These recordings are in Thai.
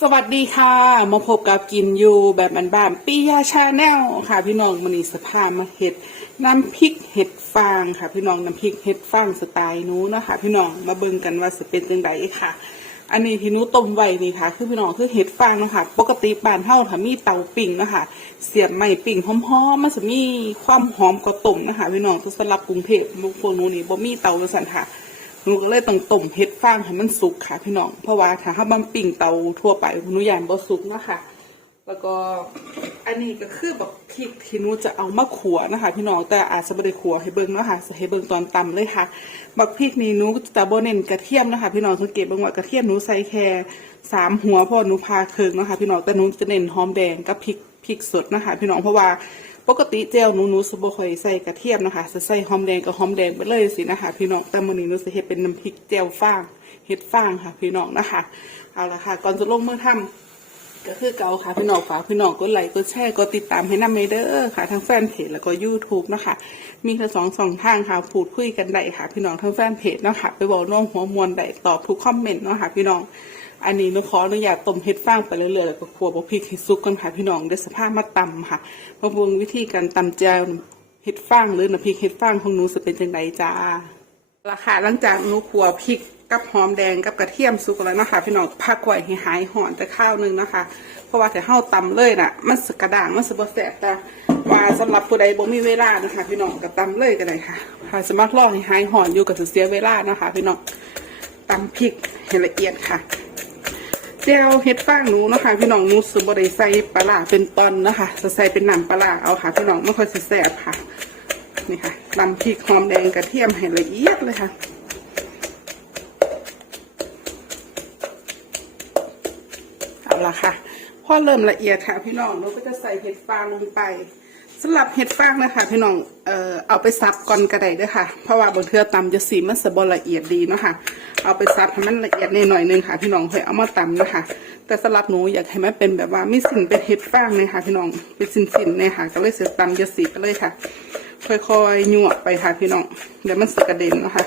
สวัสดีค่ะมาพบกับกินอยู่แบบบ้านๆปิยาชาแนลค่ะ พี่น้องมันนีสภามาเห็ดน้ำพริกเห็ดฟางค่ะ พี่น้องน้ำพริกเห็ดฟางสไตล์นู้นนะคะ พี่น้องมาเบิ่งกันว่าจะเป็นจังไดค่ะ อันนี้ที่นู้ต้มไว้นี่ค่ะ คือพี่น้องคือเห็ดฟางนะคะ ปกติบ้านเฮาค่ะมีเตาปิ่งนะคะ เสียบไม้ปิ่งหอมๆมันจะมีความหอมกว่าต้มนะคะ พี่น้องทุกสำหรับกรุงเทพพวกนู้นี่บ่มีเตาลยสันค่ะ หนูกเลยต้องต้มเห็ดฟางให้มันสุกค่ะพี่น้อง เพราะว่าถ้าถ้ามันปิ่งเตาทั่วไปหนูยานบ่สุกนะค่ะแล้วก็อันนี้ก็คือแบบพริกที่หนูจะเอามาขัวนะคะ พี่น้องแต่อาจจะไม่ได้ขัวให้เบิ่งนะคะให้เบิ่งตอนตำเลยค่ะ บักพริกนี่หนูจะบ่เน้นกระเทียมนะคะ พี่น้องสังเกตบิ่งว่ากระเทียมหนูใส่แค่สามหัวเพราะหนูพาเคิงนะคะ พี่น้องแต่หนูจะเน้นหอมแดงกับพริกพริกสดนะคะ พี่น้องเพราะว่า ปกติเจลหนูหนูสบค่อยใส่กระเทียมนะคะจะใส่หอมแดงกับหอมแดงไปเลยสินะคะ พี่น้องแต่มื้อนี้หนูสิเฮ็ดเป็นน้ำพริกเจลฟางเฮ็ดฟางค่ะ พี่น้องนะคะเอาละค่ะ ก่อนจะลงมือทำก็คือเก่าค่ะพี่น้องฝากพี่น้องกดไลค์กดแชร์กดติดตามให้นำเด้อค่ะทั้งแฟนเพจแล้วก็ YouTube นะคะ มีแค่สองสองทางค่ะพูดคุยกันได้ค่ะ พี่น้องทั้งแฟนเพจนะคะไปบอกน้องหัวมวลได้ตอบทุกคอมเมนต์เนาะค่ะพี่น้อง อันนี้หนูขออนุญาตต้มเห็ดฟางไปเรื่อยๆแล้วก็ครัวบะพริกให้สุกกันค่ะพี่น้องเดี๋ยวสภาพมาตำค่ะมาเบิ่งวิธีการตำแจวเห็ดฟางหรือน้ำพริกเห็ดฟางของหนูจะเป็นจังไดจ้าราคาหลังจากหนูขัวพริกกับหอมแดงกับกระเทียมสุกแล้วนะคะพี่น้องพักไว้ให้หายหอนแต่ข้าวนึงนะคะ เพราะว่าถ้าเฮาตำเลยน่ะ มันสกระด่างมันสบ่แสบแต่ว่าสำหรับผู้ใดบ่มีเวลานะคะพี่น้องก็ตำเลยก็ได้ค่ะถ้าสมัครรอให้หายหอนอยู่ก็จะเสียเวลานะคะพี่น้องตำพริกให้ละเอียดค่ะ แจ่วเห็ดฟางหนูนะคะพี่น้องหนูสิบ่ได้ใส่ปลาเป็นตอนนะคะจะใส่เป็นน้ำปลาเอาค่ะพี่น้องไม่ค่อยแสบค่ะนี่ค่ะตำพริกหอมแดงกระเทียมให้ละเอียดเลยค่ะเอาละค่ะพอเริ่มละเอียดค่ะพี่น้องเราก็จะใส่เห็ดฟางลงไป สำหรับเห็ดฟางนะคะพี่น้อง เอ่อ เอาไปซับก่อนกระได้เด้วยค่ะ เพราะว่าบางเทือตำจะสีมันสะบละเอียดดีเนาะค่ะ เอาไปซับให้มันละเอียดในหน่อยหนึงค่ะ พี่น้องค่อยเอามาตำนะคะ แต่สำหรับหนูอยากให้มันเป็นแบบว่ามีสินเป็นเห็ดฟางเลยค่ะ พี่น้อง เป็นสินๆเนี่ยค่ะ ก็เลยเสียตำจะสีไปเลยค่ะ ค่อยๆยั่วไปค่ะพี่น้อง เดี๋ยวมันสกระเด็นเนาะค่ะ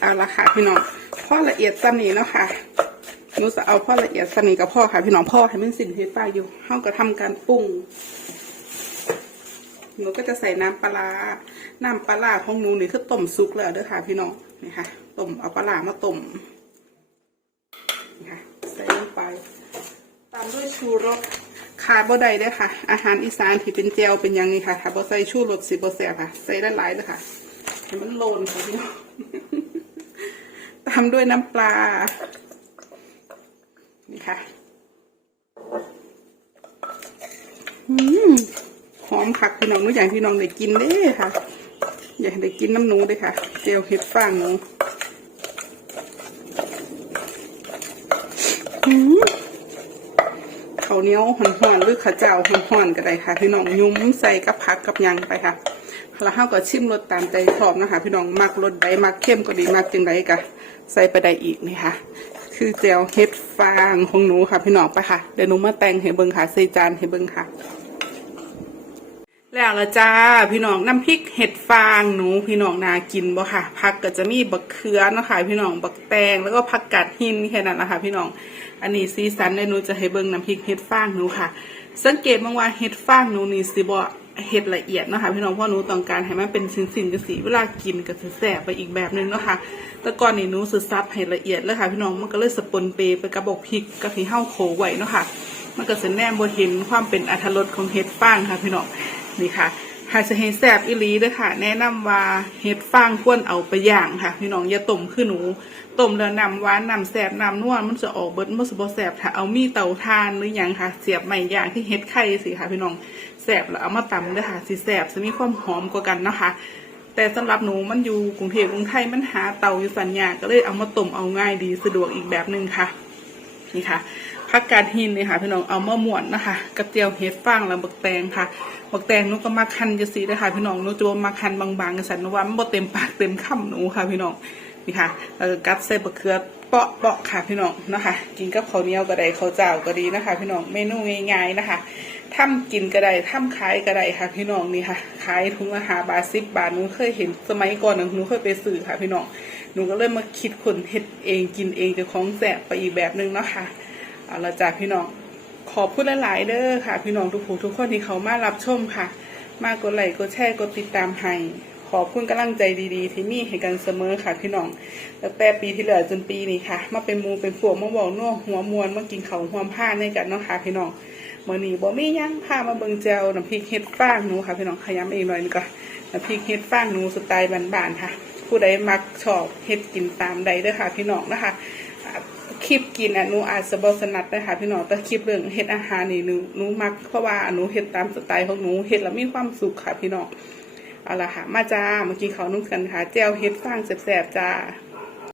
เอาละค่ะพี่น้องพ่อละเอียดสันนี้เนาะค่ะหนูจะเอาพ่อละเอียดสันนี้กับพ่อค่ะ พี่น้องพ่อให้มันสินเทฟ้าอยู่เฮาก็ทำการปรุงหนูก็จะใส่น้ำปลาร้าน้ำปลาร้าของหนูนี่คือต้มซุกแล้วเด้อค่ะ พี่น้องนี่ค่ะต้มเอาปลามาต้มนี่ค่ะใส่ลงไป ตามด้วยชูรสขาดบ่ได้เด้อค่ะ อาหารอีสานที่เป็นเจลเป็นอย่างนี้ค่ะถ้าบ่ใส่ชูรสสิบ่แซ่บค่ะ ใส่ได้หลายเลยค่ะให้มันโลนค่ะพี่น้องามด้วยน้ำปลา นี่ค่ะอืมหอมผักพี่น้องนูอยากพี่น้องได้กินเด้ค่ะ อยากได้กินน้ำหนูเด้ค่ะเจียวเห็ดฟางหนูอืมข้าวเหนียวห่อนๆหรือข้าวเจ้าห่อนๆก็ได้ค่ะ พี่น้องยุ้มใส่กับผักกับยังไปค่ะแล้วเราก็ชิมรสตามใจชอบนะคะ พี่น้องมักรสใดมักเข้มก็ดีมักจังใดก็ใส่ไปได้อีกนี่ค่ะ คือเจลเฮ็ดฟางของหนูค่ะ พี่น้องไปค่ะเดี๋ยวหนูมาแต่งให้เบิ่งค่ะใส่จานให้เบิ่งค่ะ แล้วละจ้าพี่น้องน้ำพริกเห็ดฟางหนูพี่น้องนากินบ่ค่ะผักก็จะมีบักเขือนะค่ะพี่น้องบักแตงแล้วก็ผักกาดหินแค่นั้นนะค่ะพี่น้องอันนี้สีสันเดี๋ยหนูจะให้เบิ่งน้ำพริกเห็ดฟางหนูค่ะ สังเกตบางว่าเห็ดฟางหนูนี่สิบ่เห็ดละเอียดนะคะพี่น้องเพราะหนูต้องการให้มันเป็นสินๆจังสีเวลากินก็จะแสบไปอีกแบบนึงนะคะแต่ก่อนนี่หนูสึซับให้ละเอียดเลยค่ะพี่น้องมันก็เลยสปนเปไปกับบกพริกกับที่เฮาโขไว้นะคะมันก็จะแนมบ่เห็นความเป็นอรรถรสของเห็ดฟางค่ะพี่น้อง นี่ค่ะหาจะเห็นแสบอีหลีเด้อค่ะ แนะนำว่าเห็ดฟางควรเอาไปย่างค่ะ พี่น้องอย่าต้มคือหนูต้มแล้วนำหวานนำแสบนำนวลมันจะออกเบิดมันสิบ่แสบถ้าเอามีเตาทานหรือหยังค่ะ เสียบใหม่ย่างที่เห็ดไข่สิค่ะ พี่น้องแสบแล้วเอามาตำเด้อค่ะสิแสบจะมีความหอมกว่ากันนะคะแต่สำหรับหนูมันอยู่กรุงเทพกรุงไทยมันหาเตาอยู่สัญญาก็เลยเอามาต้มเอาง่ายดีสะดวกอีกแบบหนึ่งค่ะ นี่ค่ะ ผักกาดหินนี่ค่ะพี่น้องเอามาหมวนนะคะกระเจียวเห็ดฟางแล้วบักแตงค่ะบักแตงนูก็มาคันจะสีเลยค่ะพี่น้องนูจะมาคันบางๆกันสันว่ามันบ่เต็มปากเต็มคำหนูค่ะพี่น้องนี่ค่ะแล้วก็กัดใส่บักเขือเปาะเปาะค่ะพี่น้องนะคะกินกับข้าวเหนียวก็ได้ข้าวเจ้าก็ดีนะคะ พี่น้องเมนูง่ายๆนะคะทำกินก็ได้ทำขายก็ได้ค่ะ พี่น้องนี่ค่ะขายถุงละหาบาทสิบบาทหนูเคยเห็นสมัยก่อนน่ะหนูเคยไปซื้อค่ะ พี่น้องหนูก็เริ่มมาคิดคนเฮ็ดเองกินเองเจะของแสบไปอีกแบบหนึงเนาะค่ะ เอาละจ้าพี่น้องขอบคุณหลายๆเด้อค่ะ พี่น้องทุกผู้ทุกคนที่เขามารับชมค่ะ มากกดไลค์กดแชร์กดติดตามให้ขอบคุณกำลังใจดีๆ ที่มีให้กันเสมอค่ะพี่น้องตั้งแต่ปีที่แล้วจนปีนี้ค่ะ มาเป็นมูเป็นพวกมาบอกนัวหัวมวนมากินเขาหัวผ้าในกันเนาะค่ะพี่น้องมื่อนี้บ่มียังพามาเบิงแจวน้ำพริกเห็ดฟางหนูค่ะพี่น้องขยำเองหน่อยนึงก่อนน้ำพริกเห็ดฟางหนูสไตล์บ้านๆค่ะ ผู้ใดมักชอบเห็ดกินตามใดเด้อค่ะพี่น้องนะคะ คลิปกินอะหนูอาจจะบอสนัดนะคะพี่น้องแต่คลิปเรื่องเฮ็ดอาหารนี่หนูหนูมักเพราะว่าหนูเฮ็ดตามสไตล์ของหนูเฮ็ดแล้วมีความสุขค่ะพี่น้องเอาละค่ะ มาจ้าเมื่อกี้เขานุ่งกันค่ะแจวเฮ็ดฟางแสบๆจ้า